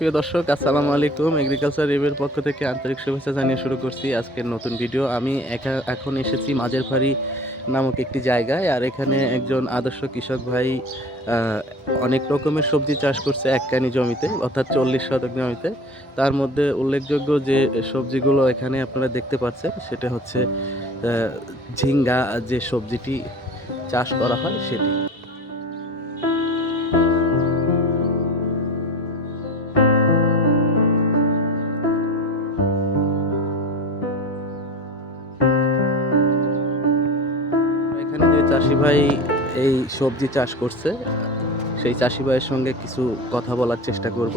প্রিয় দর্শক, আসসালামু আলাইকুম। এগ্রিকালচার রিভিউর পক্ষ থেকে আন্তরিক শুভেচ্ছা জানিয়ে শুরু করছি আজকের নতুন ভিডিও। আমি এখন এসেছি মাঝেরফাড়ি নামক একটি জায়গায়। আর এখানে একজন আদর্শ কৃষক ভাই অনেক রকমের সবজি চাষ করছে এককানি জমিতে, অর্থাৎ 40 শতক জমিতে। তার মধ্যে উল্লেখযোগ্য যে সবজিগুলো এখানে আপনারা দেখতে পাচ্ছেন সেটা হচ্ছে ঝিঙ্গা, যে সবজিটি চাষ করা হয় সেটি। এখানে যে চাষি ভাই এই সবজি চাষ করছে, সেই চাষি ভাইয়ের সঙ্গে কিছু কথা বলার চেষ্টা করব।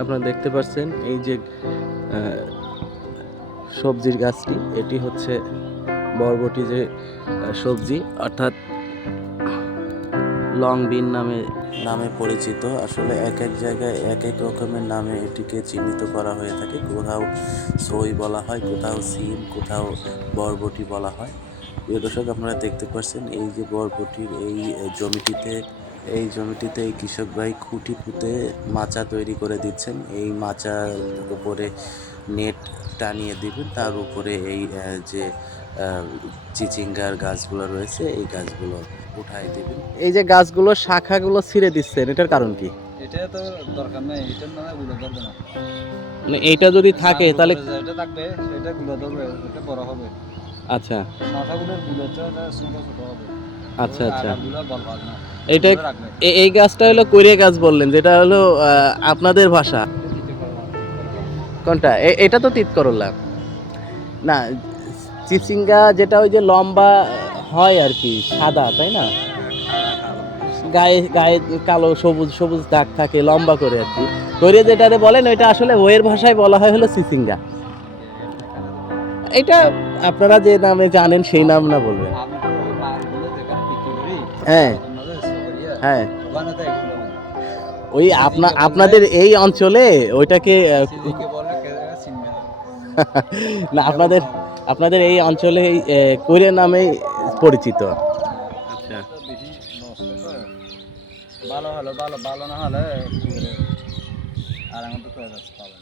আপনারা দেখতে পাচ্ছেন এই যে সবজির গাছটি, এটি হচ্ছে বরবটি যে সবজি, অর্থাৎ লং বিন নামে নামে পরিচিত। আসলে এক এক জায়গায় এক এক রকমের নামে এটিকে চিহ্নিত করা হয়ে থাকে। কোথাও সই বলা হয়, কোথাও সিম, কোথাও বরবটি বলা হয়। প্রিয় দর্শক, আপনারা দেখতে পাচ্ছেন এই যে বরবটির এই জমিটিতে এই কৃষক ভাই খুঁটি পুঁতে মাচা তৈরি করে দিচ্ছেন। এই মাচার উপরে নেট টানিয়ে দিবেন, তার উপরে এই যে চিচিঙ্গার গাছগুলো রয়েছে এই গাছগুলো উঠাই দিবেন। এই যে গাছগুলো শাখাগুলো ছিঁড়ে দিচ্ছেন, এটার কারণ কি? এটা তো দরকার নাই, এটার নামে গুলো ধরবে না। মানে এইটা যদি থাকে তাহলে এটা থাকবে, সেটা গুলো ধরবে, এটা বড় হবে। আচ্ছা, মাথাগুলোর গুলোটা ছোট ছোট হবে। আচ্ছা আচ্ছা। আগাগুলো বল বল না। এটা এই গাছটা হলো কৈরে গাছ বললেন, যেটা হলো আপনাদের ভাষা কোনটা? এটা তো তিত করলা না, চিচিঙ্গা যেটা ওই যে লম্বা হয় আর কি, সাদা, তাই না? গায়ে গায়ে কালো সবুজ সবুজ দাগ থাকে, লম্বা করে আর কি। কৈরে যেটারে বলেন ওইটা আসলে ওয়ের ভাষায় বলা হয় হলো চিচিঙ্গা। এটা আপনারা যে নামে জানেন সেই নাম না বলবেন। হ্যাঁ হ্যাঁ, ওই আপনাদের এই অঞ্চলে ওইটাকে না, আপনাদের এই অঞ্চলে কৈরে নামে পরিচিত। আচ্ছা, ভালো হলো, ভালো ভালো না হলে আর আমাদের তো পাবেন।